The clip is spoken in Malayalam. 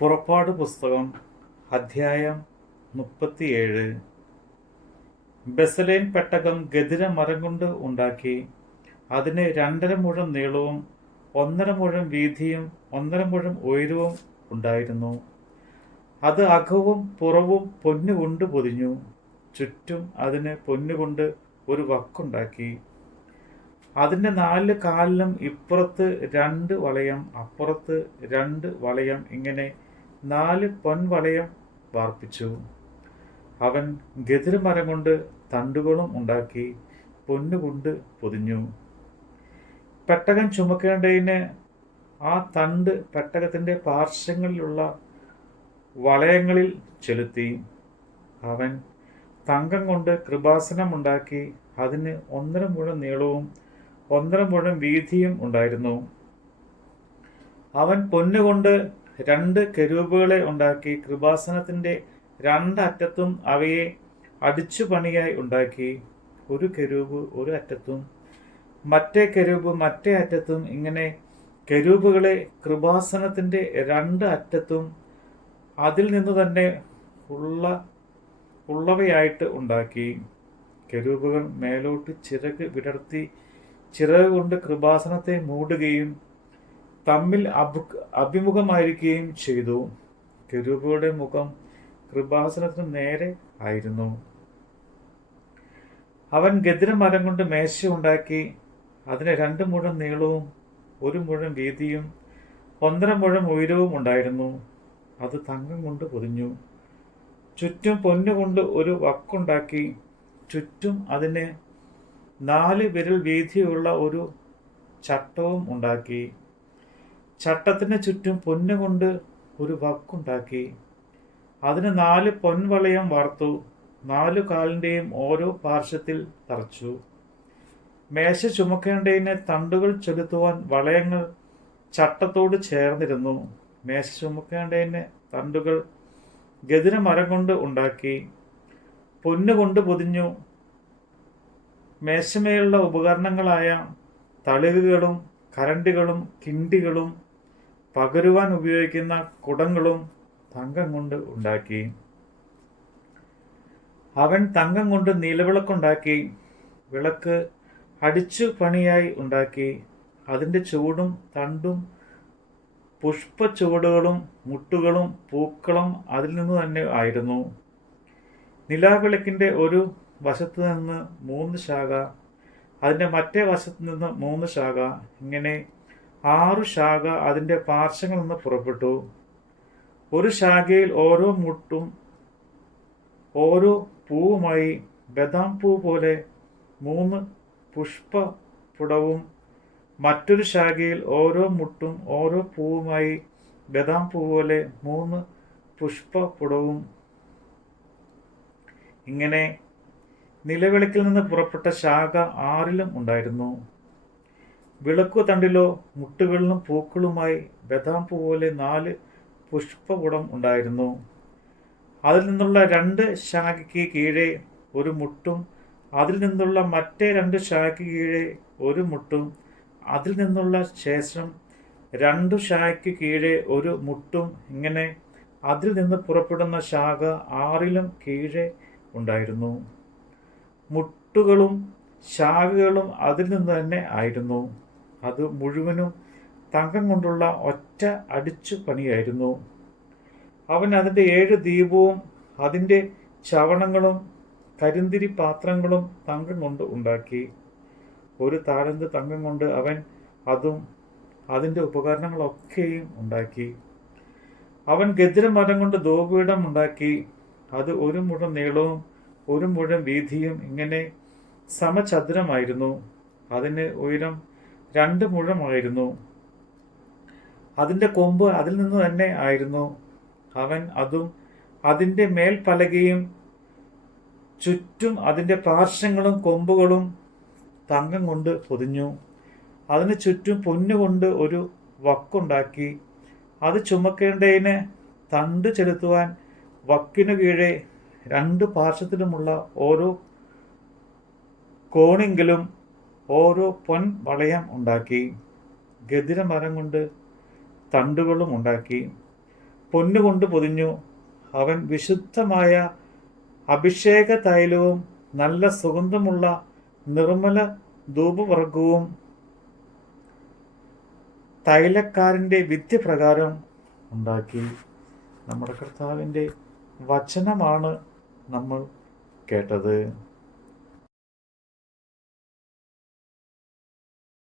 പുറപ്പാട് പുസ്തകം അധ്യായം 37. ബെസലേൻ പെട്ടകം ഗദിര മരം കൊണ്ട് ഉണ്ടാക്കി. അതിന് 2.5 മുഴം നീളവും 1.5 മുഴം വീതിയും 1.5 മുഴം ഉയരവും ഉണ്ടായിരുന്നു. അത് അകവും പുറവും പൊന്നുകൊണ്ട് പൊതിഞ്ഞു. ചുറ്റും അതിന് പൊന്നുകൊണ്ട് ഒരു വക്കുണ്ടാക്കി. അതിൻ്റെ 4 കാലിലും ഇപ്പുറത്ത് 2 വളയം, അപ്പുറത്ത് 2 വളയം, ഇങ്ങനെ 4 പൊൻവളയം വാർപ്പിച്ചു. അവൻ ഗദിരമരം കൊണ്ട് തണ്ടുകളും ഉണ്ടാക്കി പൊന്നുകൊണ്ട് പൊതിഞ്ഞു. പെട്ടകം ചുമക്കേണ്ടതിന് ആ തണ്ട് പെട്ടകത്തിൻ്റെ പാർശ്വങ്ങളിലുള്ള വളയങ്ങളിൽ ചെലുത്തി. അവൻ തങ്കം കൊണ്ട് കൃപാസനമുണ്ടാക്കി. അതിന് 1.5 മുഴം നീളവും 1.5 മുഴം വീതിയും ഉണ്ടായിരുന്നു. അവൻ പൊന്നുകൊണ്ട് 2 കെരൂബുകളെ ഉണ്ടാക്കി. കൃപാസനത്തിൻ്റെ 2 അറ്റത്തും അവയെ അടിച്ചു പണിയായി ഉണ്ടാക്കി. ഒരു കെരൂബ് ഒരു അറ്റത്തും മറ്റേ കെരൂബ് മറ്റേ അറ്റത്തും, ഇങ്ങനെ കെരൂബുകളെ കൃപാസനത്തിൻ്റെ 2 അറ്റത്തും അതിൽ നിന്നു തന്നെ ഉള്ളവയായിട്ട് ഉണ്ടാക്കി. കെരൂബുകൾ മേലോട്ട് ചിറക് വിടർത്തി ചിറക് കൊണ്ട് കൃപാസനത്തെ മൂടുകയും തമ്മിൽ അഭിമുഖമായിരിക്കുകയും ചെയ്തു. കെരൂബുകളുടെ മുഖം കൃപാസനത്തിന് നേരെ ആയിരുന്നു. അവൻ ഗദിരമരം കൊണ്ട് മേശ ഉണ്ടാക്കി. അതിന് 2 മുഴം നീളവും 1 മുഴം വീതിയും 1.5 മുഴം ഉയരവും ഉണ്ടായിരുന്നു. അത് തങ്കം കൊണ്ട് പൊതിഞ്ഞു. ചുറ്റും പൊന്നുകൊണ്ട് ഒരു വക്കുണ്ടാക്കി. ചുറ്റും അതിന് 4 വിരൽ വീതിയുള്ള ഒരു ചട്ടവും ഉണ്ടാക്കി. ചട്ടത്തിന് ചുറ്റും പൊന്നുകൊണ്ട് ഒരു വക്കുണ്ടാക്കി. അതിന് 4 പൊൻവളയം വാർത്തു. 4 കാലിൻ്റെയും ഓരോ പാർശ്വത്തിൽ തറച്ചു. മേശ ചുമക്കേണ്ടതിന് തണ്ടുകൾ ചെലുത്തുവാൻ വളയങ്ങൾ ചട്ടത്തോട് ചേർന്നിരുന്നു. മേശ ചുമക്കേണ്ടതിന് തണ്ടുകൾ ഗദിരമരം കൊണ്ട് ഉണ്ടാക്കി പൊന്നുകൊണ്ട് പൊതിഞ്ഞു. മേശമേലുള്ള ഉപകരണങ്ങളായ തളികകളും കരണ്ടികളും കിണ്ടികളും പകരുവാൻ ഉപയോഗിക്കുന്ന കുടങ്ങളും തങ്കം കൊണ്ട് ഉണ്ടാക്കി. അവൻ തങ്കം കൊണ്ട് നിലവിളക്കുണ്ടാക്കി. വിളക്ക് അടിച്ചു പണിയായി ഉണ്ടാക്കി. അതിൻ്റെ ചൂടും തണ്ടും പുഷ്പച്ചുവടുകളും മുട്ടുകളും പൂക്കളും അതിൽ നിന്ന് തന്നെ ആയിരുന്നു. നിലാവിളക്കിൻ്റെ ഒരു വശത്ത് നിന്ന് 3 ശാഖ, അതിൻ്റെ മറ്റേ വശത്ത് നിന്ന് 3 ശാഖ, ഇങ്ങനെ 6 ശാഖ അതിൻ്റെ പാർശ്വങ്ങളിൽ നിന്ന് പുറപ്പെട്ടു. ഒരു ശാഖയിൽ ഓരോ മുട്ടും ഓരോ പൂവുമായി ബദാം പൂ പോലെ 3 പുഷ്പപുടവും, മറ്റൊരു ശാഖയിൽ ഓരോ മുട്ടും ഓരോ പൂവുമായി ബദാം പൂ പോലെ 3 പുഷ്പപുടവും. ഇങ്ങനെ നിലവിളക്കിൽ നിന്ന് പുറപ്പെട്ട ശാഖ 6 ഉണ്ടായിരുന്നു. വിളക്കു തണ്ടിലോ മുട്ടുകളിലും പൂക്കളുമായി ബദാം പൂ പോലെ 4 പുഷ്പപുടം ഉണ്ടായിരുന്നു. അതിൽ നിന്നുള്ള 2 ശാഖയ്ക്ക് കീഴെ ഒരു മുട്ടും, അതിൽ നിന്നുള്ള മറ്റേ 2 ശാഖയ്ക്ക് കീഴെ ഒരു മുട്ടും, അതിൽ നിന്നുള്ള ശേഷം 2 ശാഖയ്ക്ക് കീഴെ ഒരു മുട്ടും, ഇങ്ങനെ അതിൽ നിന്ന് പുറപ്പെടുന്ന ശാഖ 6 കീഴെ ഉണ്ടായിരുന്നു. മുട്ടുകളും ശാഖകളും അതിൽ നിന്ന് തന്നെ ആയിരുന്നു. അത് മുഴുവനും തങ്കം കൊണ്ടുള്ള ഒറ്റ അടിച്ചു പണിയായിരുന്നു. അവൻ അതിൻ്റെ 7 ദീപവും അതിൻ്റെ ചവണങ്ങളും കരിന്തിരി പാത്രങ്ങളും തങ്കം കൊണ്ട് ഉണ്ടാക്കി. 1 താലന്ത് തങ്കം കൊണ്ട് അവൻ അതും അതിൻ്റെ ഉപകരണങ്ങളൊക്കെയും ഉണ്ടാക്കി. അവൻ ഗദിരമരം കൊണ്ട് ധൂപപീഠം ഉണ്ടാക്കി. അത് 1 മുഴം നീളവും 1 മുഴം വീതിയും, ഇങ്ങനെ സമചതുരമായിരുന്നു. അതിന് ഉയരം 2 മുഴമായിരുന്നു. അതിൻ്റെ കൊമ്പ് അതിൽ നിന്ന് തന്നെ ആയിരുന്നു. അവൻ അതും അതിൻ്റെ മേൽപ്പലകയും ചുറ്റും അതിൻ്റെ പാർശ്വങ്ങളും കൊമ്പുകളും തങ്കം കൊണ്ട് പൊതിഞ്ഞു. അതിന് ചുറ്റും പൊന്നുകൊണ്ട് ഒരു വക്കുണ്ടാക്കി. അത് ചുമക്കേണ്ടതിന് തണ്ട് ചെലുത്തുവാൻ വക്കിനു കീഴെ 2 പാർശ്വത്തിലുമുള്ള ഓരോ കോണിങ്കിലും ഓരോ പൊൻ വളയം ഉണ്ടാക്കി. ഗദിരമരം കൊണ്ട് തണ്ടുകളും ഉണ്ടാക്കി. പൊന്നുകൊണ്ട് പൊതിഞ്ഞു. അവൻ വിശുദ്ധമായ അഭിഷേക തൈലവും നല്ല സുഗന്ധമുള്ള നിർമ്മല ധൂപവർഗവും തൈലക്കാരൻ്റെ വിദ്യ പ്രകാരം ഉണ്ടാക്കി. നമ്മുടെ കർത്താവിൻ്റെ വചനമാണ് നമ്മൾ കേട്ടത്.